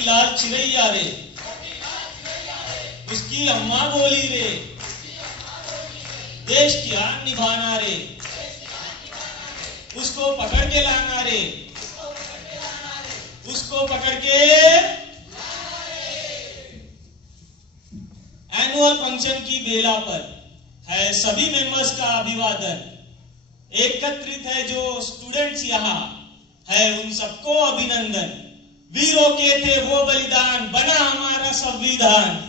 की लाल चिरैया रे, उसकी अम्मा बोली रे, देश की आन निभाना रे, उसको पकड़ के लाना रे, उसको पकड़ के। एनुअल फंक्शन की बेला पर है सभी मेंबर्स का अभिवादन। एकत्रित है जो स्टूडेंट्स यहाँ है, उन सबको अभिनंदन। वीरों के थे वो बलिदान, बना हमारा संविधान।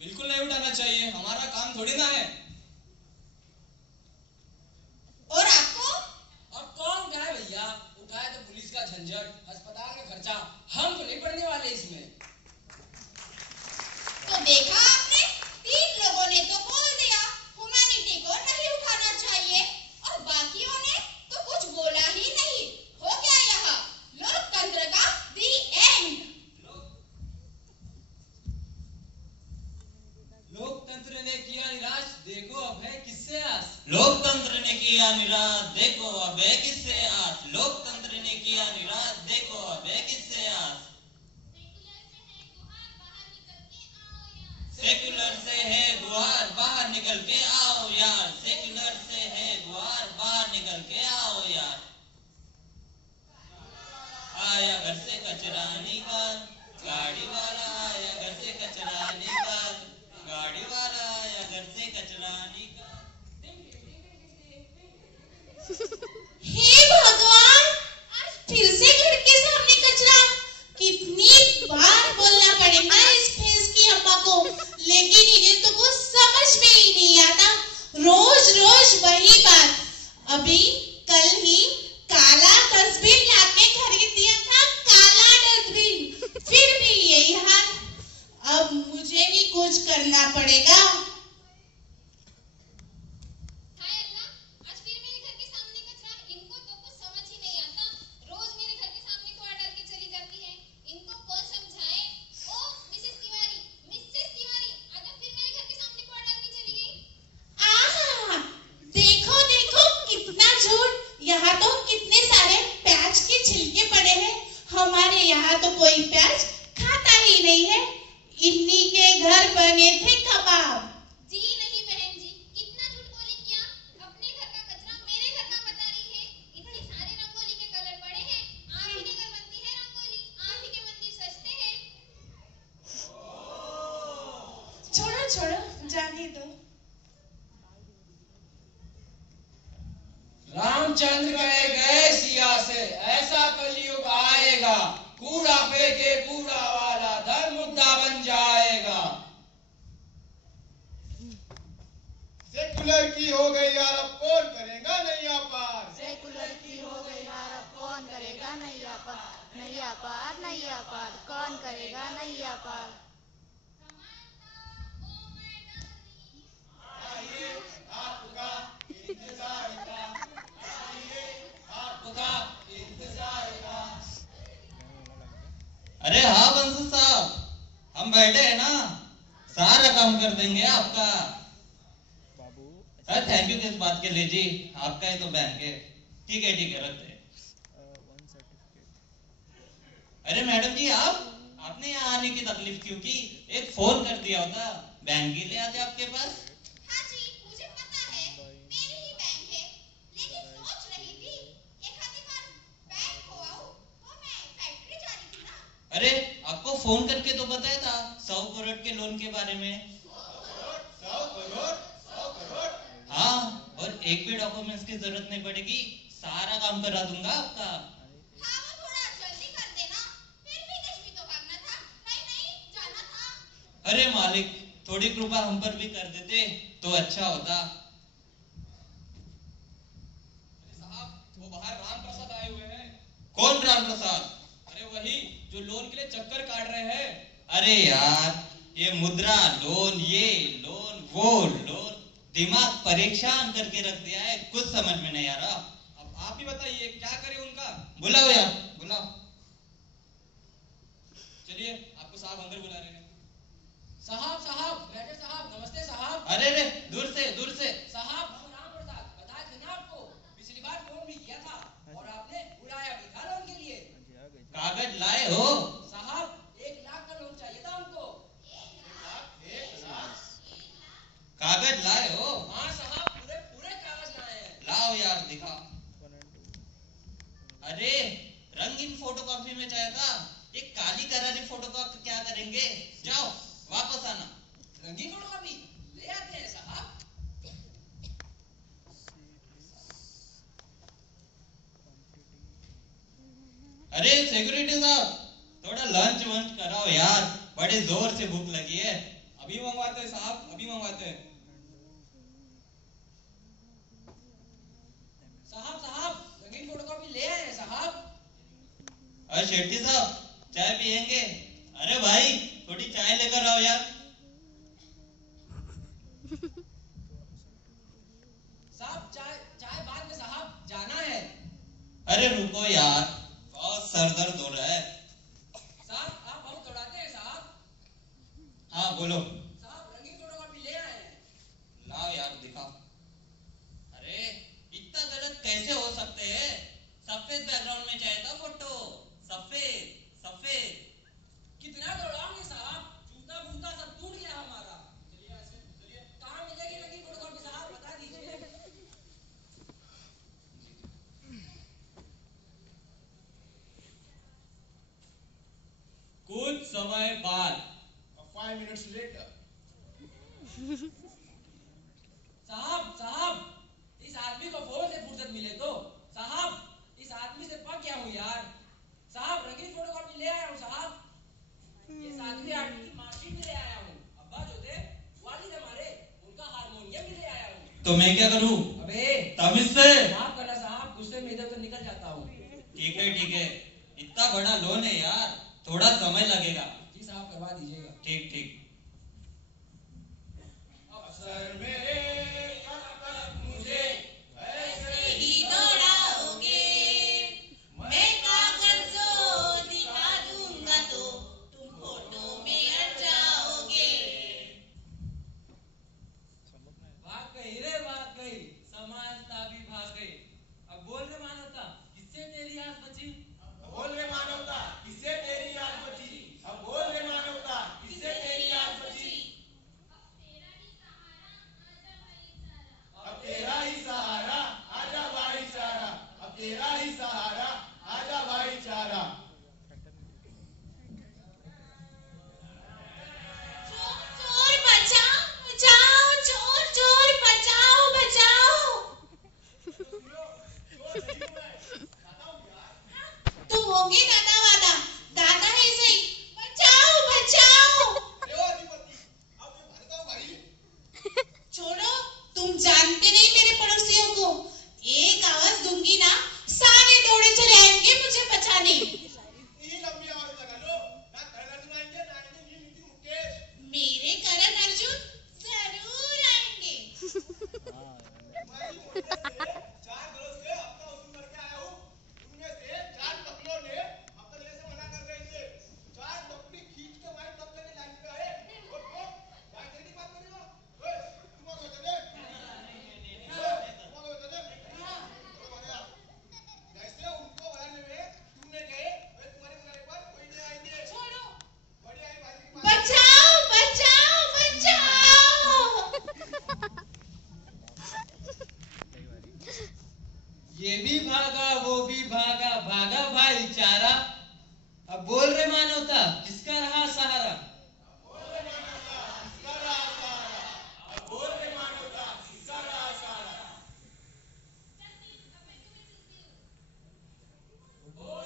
बिल्कुल नहीं उठाना चाहिए, हमारा काम थोड़ी ना है। और आपको? और कौन उठाए भैया? उठाए तो पुलिस का झंझट, अस्पताल का खर्चा, हम तो नहीं पड़ने वाले इसमें। तो देखा आपने, 3 लोगों ने तो बोल दिया ह्यूमैनिटी को नहीं उठाना चाहिए, और बाकियों ने तो कुछ बोला ही नहीं। हो गया यहाँ लोकतंत्र का दी एंड। लोकतंत्र ने किया निराश, देखो अब है किससे आस। लोकतंत्र ने किया निराश, देखो अब है किससे आस। लोकतंत्र ने किया निराश, देखो अब है किससे आस। सेक्युलर से है गुहार, बाहर निकल के आओ यार। सेक्युलर से है गुहार, बाहर निकल के आओ यार। आया घर से कचरा निकाल, गाड़ी वाला आया घर से कचरा निकाल, गाड़ी वाला आया घर से कचरा निकाल। हे भगवान, आज फिर से घर के सामने कचरा। कितनी बार बोलना पड़ेगा इस फेस की अम्मा को, लेकिन इन्हें तो कुछ समझ में ही नहीं आता। रोज रोज वही बात। अभी कल ही काला डस्टबिन लाके खरीद दिया था, काला डस्टबिन, फिर भी यही हाल। अब मुझे भी कुछ करना पड़ेगा। यहाँ तो कितने सारे प्याज के छिलके पड़े हैं। हमारे यहाँ तो कोई प्याज खाता ही नहीं है। इन्हीं के घर बने थे कबाब। जी नहीं बहन जी, कितना झूठ बोलेंगी आप। अपने घर का कचरा मेरे घर का बता रही है। इतने सारे रंगोली के कलर पड़े हैं, आप ही के घर बनती है रंगोली, आप ही के मंदिर सजते हैं। छोड़ो छोड़ो, जाने दो। रामचंद्र कहे गए सिया से, ऐसा कलयुग आएगा, कूड़ा फेंके कूड़ा वाला धर्म मुद्दा बन जाएगा। सेकुलर की हो गई यार, अब कौन करेगा नैया पार। सेकुलर की हो गई यार, अब कौन करेगा नैया पार। नैया पार, नैया पार, कौन करेगा नैया पार। अरे हाँ बंसू साहब, हम बैठे हैं ना, सारा काम कर देंगे आपका। थैंक यू किस बात के लिए जी, आपका ही तो बैंक है। ठीक है रखते हैं। अरे मैडम जी आपने यहाँ आने की तकलीफ क्यों की? एक फोन कर दिया होता, बैंक ही ले आते आपके पास। हाँ जी, मुझे पता है मेरी ही बैंक है, लेकिन सोच रही थी एक आधी बार बैंक हो आऊं, तो मैं फैक्ट्री जा रही थी ना। अरे आपको फोन करके तो बताया था 100 करोड़ के लोन के बारे में। 100 करोड़। हाँ, और एक भी डॉक्यूमेंट्स की जरूरत नहीं पड़ेगी, सारा काम करा दूंगा आपका। हाँ, वो थोड़ा जल्दी कर देना, फिर विदेश भी तो भागना था। नहीं जाना था। अरे मालिक, थोड़ी कृपा हम पर भी कर देते तो अच्छा होता। साहब, वो बाहर राम प्रसाद आए हुए हैं। कौन राम प्रसाद? अरे वही जो लोन के लिए चक्कर काट रहे हैं। अरे यार, ये मुद्रा लोन, ये लोन, वो लोन, दिमाग परेशान करके रख दिया है, कुछ समझ में नहीं आ रहा। अब आप ही बताइए क्या करें उनका। बुलाओ यार, बुलाओ। चलिए, आपको साहब अंदर बुला रहे हैं। साहब, मैनेजर साहब, नमस्ते साहब। अरे दूर से साहब, हम राम प्रसाद बताए थे ना आपको, पिछली बार फोन भी किया था और आपने बुलाया भी था लोन के लिए। कागज लाए हो? साहब, 1 लाख का लोन चाहिए था हमको। 1 लाख। कागज लाए हो? हाँ साहब, पूरे कागज लाए हैं। लाओ यार, दिखाओ। अरे रंगीन फोटोकॉपी में चाहिए था, ये काली करारी फोटोकॉपी क्या करेंगे? जाओ वापस आना। रंगीन फोटोकॉपी ले आते हैं साहब। अरे सिक्योरिटी साहब, थोड़ा लंच वंच कराओ यार, बड़े जोर से भूख लगी है। अभी मंगवाते हैं साहब, अभी मंगवाते हैं। साहब, रंगीन फोटोकॉपी ले आए हैं साहब। अरे शेट्टी साहब, चाय पियेंगे? अरे भाई, थोड़ी चाय लेकर आओ यार। साहब, चाय बाद में साहब, जाना है। अरे रुको यार, बहुत सर दर्द हो रहा है। साहब, आप बहुत दौड़ाते हैं साहब। हाँ बोलो। साहब, रंगीन फोटोकॉपी ले आए हैं। लाओ यार, दिखाओ। अरे इतना गलत कैसे हो सकते हैं? सफेद बैकग्राउंड में चाहिए था फोटो, सफेद। कितना दौड़ाओगे साहब, जूता बूता सब टूट गया हमारा। चलिए, कहाँ मिलेगी रंगीन फोटोकॉपी साहब, बता दीजिए। कुछ समय बाद 5 minutes later. साहब, इस आदमी को फोन से फुर्सत मिले तो। साहब, इस आदमी से पक गया हूँ यार। साहब, रंगीन फोटोकॉपी ले आया हूँ साहब। ये सातवीं आठवीं की मार्कशीट भी ले आया हूँ। अब्बा जो थे वालिद हमारे, उनका हारमोनियम भी ले आया हूँ। तो मैं क्या करूं? अबे तमीज से माफ करना साहब, गुस्से में इधर उधर निकल जाता हूँ। ठीक है, इतना बड़ा लोन है यार, थोड़ा समय लगेगा। जी साहब, करवा दीजिएगा। ठीक। अफसर मेरे कब तक मुझे ऐसे ही दौड़ाओगे, मैं कागजों दिखा दूंगा तो तुम फोटो में अट जाओगे। भाग गई, समाजता भी भाग गई। अब बोल रे मानवता, किससे तेरी आस बची? बोल रे मानवता, किससे तेरी याद बची? अब बोल रे मानवता, किससे तेरी याद बची? अब तेरा ही सहारा ये भी भागा वो भी भागा, भागा भाईचारा। अब बोल रे मानवता, किसका रहा सहारा?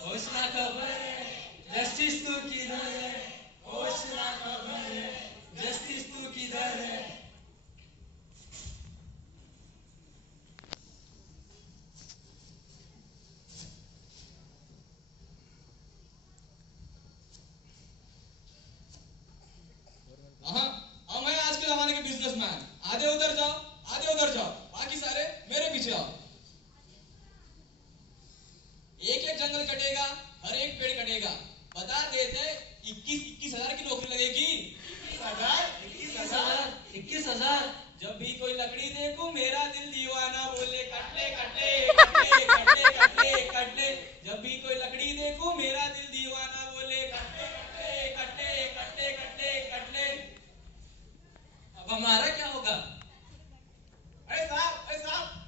होश ना खबर है जस्टिस तू किधर है, होश ना खबर है जस्टिस तू किधर है। हम हैं आज के जमाने के बिजनेसमैन। आधे उधर जाओ, आधे उधर जाओ, बाकी सारे मेरे पीछे आओ। एक एक जंगल कटेगा, हर एक पेड़ कटेगा। बता देते 21,000 की नौकरी लगेगी। 21,000। जब भी कोई लकड़ी देखूं मेरा दिल दीवाना बोले कटले कटले कटले कटले कटले कटले। जब भी कोई लकड़ी देखूं मेरा दिल दीवाना बोले कटले कटले कटले कटले कटले कटले। अब हमारा क्या होगा? अरे साहब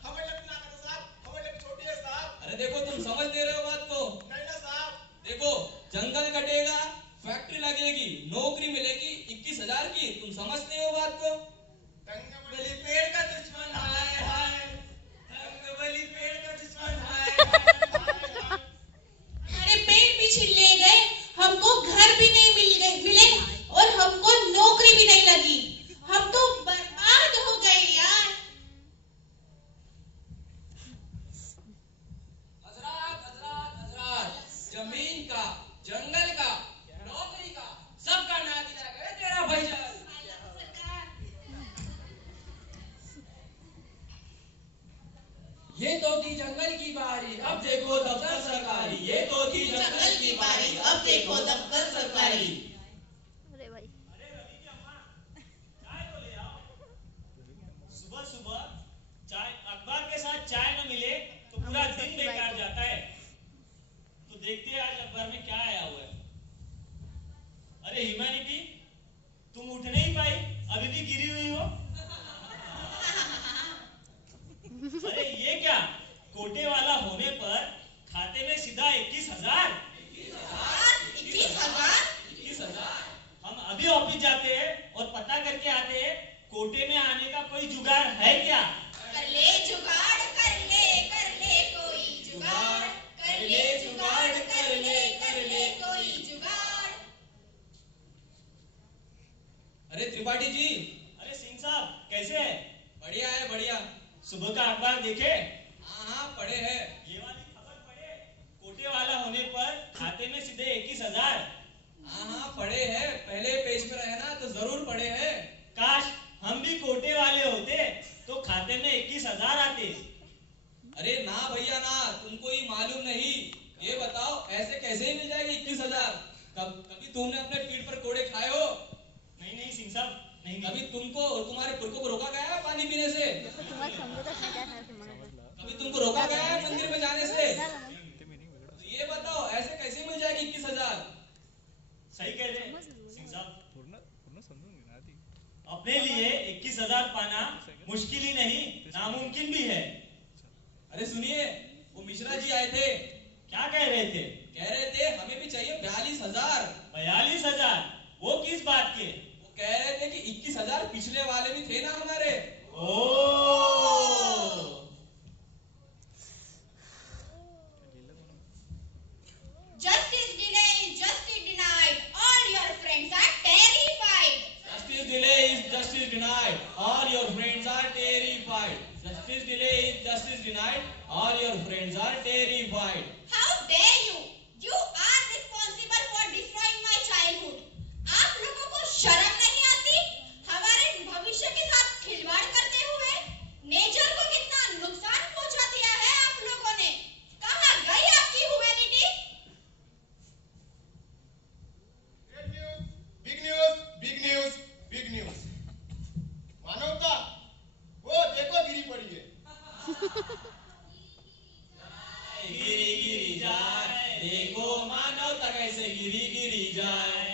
हमें लकड़ी ना काटो साहब, हमें लकड़ी छोटी है साहब। अरे देखो तुम समझ दे रहे हो बात को? नहीं ना साहब। देखो जंगल कटेगा, फैक्ट्री लगेगी, नौकरी मिलेगी 21,000 की। तुम समझते हो बात को? रंगबली पेड़ का दुश्मन हाय हाय, रंगबली पेड़ का दुश्मन हाय हाय। हमारे पेड़ भी छीन ले गए, हमको घर भी नहीं मिले और हमको नौकरी भी नहीं लगी। हम तो बर्बाद हो गए यार। हजरात, जमीन का, जंगल का, नौकरी का, सबका न्याय दिला गया तेरा भाईजान। ये तो थी जंगल की बारी, अब देखो दफ्तर सरकारी। ये तो थी जंगल की बारी, अब देखो दफ्तर सरकारी। अरे भाई अरे रवि की अम्मा, चाय तो ले आओ। सुबह सुबह चाय, अखबार के साथ चाय न मिले तो पूरा दिन बेकार जाता है। तो देखते हैं आज अखबार में क्या आया हुआ है। अरे ह्यूमैनिटी, तुम उठ नहीं पाई, अभी भी गिरी हुई हो। अरे ये क्या, कोटे वाला होने पर खाते में सीधा 21,000। 21,000? 21,000। हम अभी ऑफिस जाते हैं और पता करके आते हैं कोटे में आने का कोई जुगाड़ है क्या? कर ले जुगाड़, कर ले कोई जुगाड़, कर ले जुगाड़, कर ले कोई जुगाड़। अरे त्रिपाठी जी। अरे सिंह साहब कैसे है? बढ़िया है बढ़िया। सुबह का अखबार देखे? हाँ पढ़े हैं। ये वाली खबर पढ़े? कोटे वाला होने पर खाते में सीधे 21,000। हाँ पढ़े हैं, पहले पेज में रहे ना तो जरूर पढ़े हैं। काश हम भी कोटे वाले होते तो खाते में 21,000 आते। अरे ना भैया ना, तुमको ही मालूम नहीं। ये बताओ ऐसे कैसे ही मिल जाएगी 21,000? कभी तुमने अपने पीठ पर कोड़े खाए हो? नहीं सिंह साहब, नहीं। कभी तुमको और तुम्हारे पुरखों को रोका गया है पानी पीने से? तुम्हारा समझो तो मैं क्या था कभी तुमको रोका गया है मंदिर में जाने से? तो ये बताओ ऐसे कैसे मिल जाएगी 21,000? सही कह रहे हैं सिंह साहब। अपने लिए 21,000 पाना मुश्किल ही नहीं, नामुमकिन भी है। अरे सुनिए, वो मिश्रा जी आए थे। क्या कह रहे थे? कह रहे थे हमें भी चाहिए 42,000। 42,000? वो किस बात के? वो कह रहे थे कि 21,000 पिछले वाले भी थे ना हमारे। Justice delayed, justice denied. All your friends are terrified. Justice delayed, justice denied. All your friends are terrified. Justice delayed, justice denied. All your friends are terrified. How dare you? You are responsible for destroying my childhood. आप लोगों को शर्म नहीं आती? हमारे भविष्य के साथ खिलवाड़ करते हुए नेचर को कितना नुकसान पहुंचा दिया है आप लोगों ने। कहाँ गई आपकी ह्यूमैनिटी? Big news. मानवता, वो देखो गिरी पड़ी है। गिरी गिरी जाए, देखो मानवता कैसे गिरी गिरी जाए।